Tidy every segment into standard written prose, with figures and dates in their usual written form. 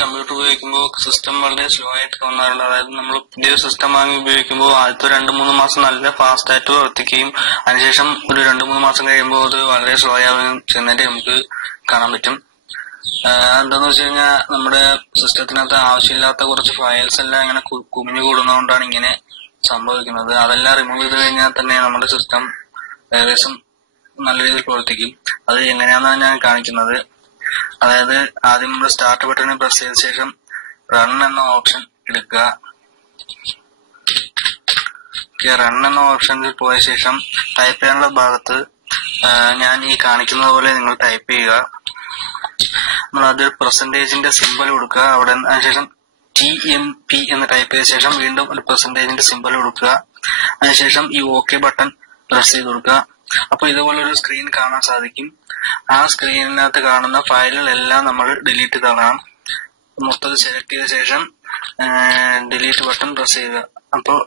Computer ഉപയോഗിക്കുമ്പോൾ system വളരെ slow ആയിട്ട് തോന്നാറുണ്ട്. അതായത് നമ്മൾ പുതിയ സിസ്റ്റം വാങ്ങി ഉപയോഗിക്കുമ്പോൾ ആദ്യത്തെ 2-3 മാസം നല്ല ഫാസ്റ്റ് ആയിട്ട് പ്രവർത്തിക്കുകയും അതിനുശേഷം ഒരു 2-3 മാസം കഴിയുമ്പോൾ അത് വളരെ സ്ലോ ആവുകയും ചെയ്യുന്നതായിട്ട് നമുക്ക് കാണാൻ പറ്റും. എന്താന്ന് വെച്ച് കഴിഞ്ഞാൽ നമ്മുടെ സിസ്റ്റത്തിനകത്ത് ആവശ്യമില്ലാത്ത കുറച്ച് ഫയൽസ് എല്ലാം ഇങ്ങനെ കുമിഞ്ഞു കൂടുന്നതുകൊണ്ടാണ് ഇങ്ങനെ സംഭവിക്കുന്നത്. അതെല്ലാം റിമൂവ് ചെയ്ത് കഴിഞ്ഞാൽ തന്നെ നമ്മുടെ സിസ്റ്റം ഏകദേശം നല്ല രീതിയിൽ പ്രവർത്തിക്കും. അത് എങ്ങനെയാണെന്നാണ് ഞാൻ കാണിക്കുന്നത്. അതായത് ആദ്യം നമ്മൾ സ്റ്റാർട്ട് ബട്ടണിൽ പ്രസ് ചെയ്ത ശേഷം റൺ എന്ന ഓപ്ഷൻ എടുക്കുക. റൺ എന്ന ഓപ്ഷനിൽ പോയ ശേഷം ടൈപ്പ് ചെയ്യാനുള്ള ഭാഗത്ത് ഞാൻ ഈ കാണിക്കുന്നത് പോലെ നിങ്ങൾ ടൈപ്പ് ചെയ്യുക. നമ്മൾ ആദ്യം പെർസെന്റേജിന്റെ സിമ്പൽ കൊടുക്കുക. അവിടെ അതിനുശേഷം TMP എന്ന് ടൈപ്പ് ചെയ്ത ശേഷം വീണ്ടും ഒരു പെർസെന്റേജിന്റെ സിമ്പൽ കൊടുക്കുക. അതിനുശേഷം ഈ OK ബട്ടൺ പ്രസ് ചെയ്ത് കൊടുക്കുക. അപ്പൊ ഇതുപോലെ ഒരു സ്ക്രീൻ കാണാൻ സാധിക്കും. ആ സ്ക്രീനിനകത്ത് കാണുന്ന ഫയലുകളെല്ലാം നമ്മൾ ഡിലീറ്റ് ചെയ്തണം. മൊത്തത്തിൽ സെലക്ട് ചെയ്ത ശേഷം ഡിലീറ്റ് ബട്ടൺ പ്രസ് ചെയ്യുക. അപ്പോൾ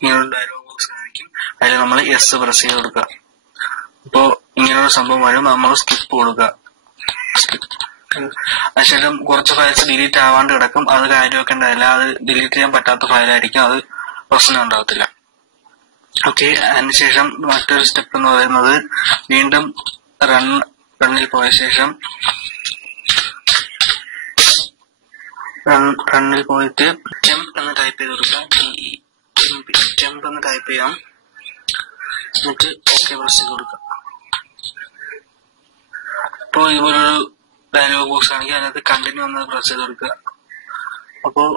ഇങ്ങനൊരു ഡയലോഗ് ബോക്സ് കാണിക്കും. അതിൽ നമ്മൾ yes പ്രസ് ചെയ്ത് കൊടുക്കുക. അപ്പോൾ ഇങ്ങനൊരു സംഭവം വരും. നമ്മൾ സ്കിപ്പ് കൊടുക്കുക. അതിനുശേഷം കുറച്ച് ഫയൽസ് ഡിലീറ്റ് ആവാണ്ട് കിടക്കും. അത് കാര്യം വെക്കേണ്ടതില്ല. അത് ഡിലീറ്റ് ചെയ്യാൻ പറ്റാത്ത ഫയലായിരിക്കും. അത് പ്രശ്നം ഉണ്ടാകത്തില്ല. ഓക്കെ. അതിനുശേഷം മറ്റൊരു സ്റ്റെപ്പ് എന്ന് പറയുന്നത് വീണ്ടും റണ്ണിൽ പോയ ശേഷം റണ്ണിൽ പോയിട്ട് temp എന്ന് ടൈപ്പ് ചെയ്ത് കൊടുക്കുക. temp എന്ന് ടൈപ്പ് ചെയ്യാം. എന്നിട്ട് OK പ്രസ് ചെയ്ത് കൊടുക്കുക. അപ്പോൾ ഇതുപോലൊരു ഡയലോഗ് ബോക്സ് ആണെങ്കിൽ അതിനകത്ത് കണ്ടിന്യൂ എന്ന് പ്രസ് ചെയ്ത് കൊടുക്കുക. അപ്പോൾ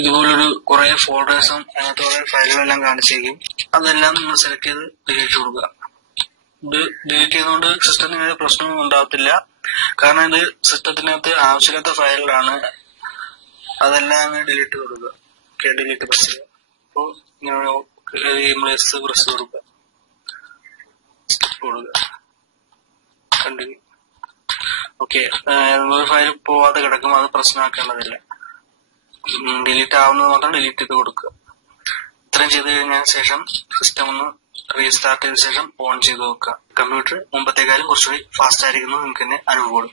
ഇതുപോലൊരു കുറെ ഫോൾഡേഴ്സും അതിനകത്ത് കുറെ ഫയലുകളെല്ലാം കാണിച്ചേക്കും. അതെല്ലാം നിങ്ങൾ സെലക്ട് ചെയ്ത് ഡിലീറ്റ് കൊടുക്കുക. ഇത് ഡിലീറ്റ് ചെയ്യുന്നതുകൊണ്ട് സിസ്റ്റത്തിന് ഒരു പ്രശ്നമൊന്നും ഉണ്ടാകത്തില്ല. കാരണം ഇത് സിസ്റ്റത്തിനകത്ത് ആവശ്യമില്ലാത്ത ഫയലുകളാണ്. അതെല്ലാം ഡിലീറ്റ് കൊടുക്കുക. ഡിലീറ്റ് പ്രസ് ചെയ്യുക. അപ്പോൾ ഇങ്ങനെ S പ്രസ് കൊടുക്കുക. കണ്ടിന്യൂ. ഓക്കെ. ഒരു ഫയൽ പോവാതെ കിടക്കും. അത് പ്രശ്നമാക്കേണ്ടതില്ല. ഡിലീറ്റ് ആവുന്നത് മാത്രം ഡിലീറ്റ് ചെയ്ത് കൊടുക്കുക. ഇത്രയും ചെയ്ത് കഴിഞ്ഞതിന് ശേഷം സിസ്റ്റം ഒന്ന് റീസ്റ്റാർട്ട് ചെയ്ത ശേഷം ഓൺ ചെയ്ത് നോക്കുക. കമ്പ്യൂട്ടർ മുമ്പത്തേക്കാളും കുറച്ചുകൂടി ഫാസ്റ്റ് ആയിരിക്കുന്നു നിങ്ങൾക്ക് തന്നെ അനുഭവപ്പെടും.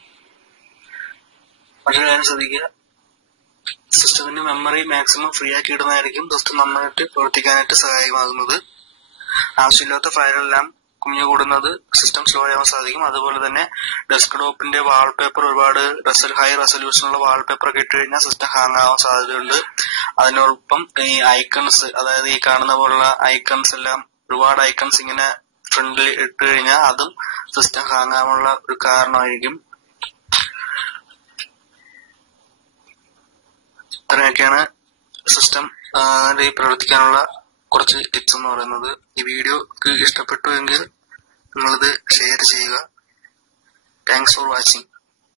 മറ്റൊരു കാര്യം ശ്രദ്ധിക്കുക, സിസ്റ്റത്തിന്റെ മെമ്മറി മാക്സിമം ഫ്രീ ആക്കി ഇടുന്നതായിരിക്കും സിസ്റ്റം നന്നായിട്ട് പ്രവർത്തിക്കാനായിട്ട് സഹായകമാകുന്നത്. ആവശ്യമില്ലാത്ത ഫയലെല്ലാം കുമിഞ്ഞുകൂടുന്നത് സിസ്റ്റം സ്ലോ ആവാൻ സാധിക്കും. അതുപോലെ തന്നെ ഡെസ്ക്ടോപ്പിന്റെ വാൾപേപ്പർ ഒരുപാട് ഹൈ റെസൊല്യൂഷനുള്ള വാൾപേപ്പർ ഒക്കെ ഇട്ട് കഴിഞ്ഞാൽ സിസ്റ്റം ഹാങ് ആവാൻ സാധ്യതയുണ്ട്. അതിനോടൊപ്പം ഈ ഐക്കൺസ്, അതായത് ഈ കാണുന്ന പോലുള്ള ഐക്കൺസ് എല്ലാം ഒരുപാട് ഐക്കൺസ് ഇങ്ങനെ ഫ്രണ്ടിൽ ഇട്ട് കഴിഞ്ഞാൽ അതും സിസ്റ്റം ഹാങ് ആവാനുള്ള ഒരു കാരണമായിരിക്കും. ഇത്രയൊക്കെയാണ് സിസ്റ്റം പ്രവർത്തിക്കാനുള്ള കുറച്ച് ടിപ്സ് എന്ന് പറയുന്നത്. ഈ വീഡിയോക്ക് ഇഷ്ടപ്പെട്ടു എങ്കിൽ നിങ്ങളിത് ഷെയർ ചെയ്യുക. Thanks for watching.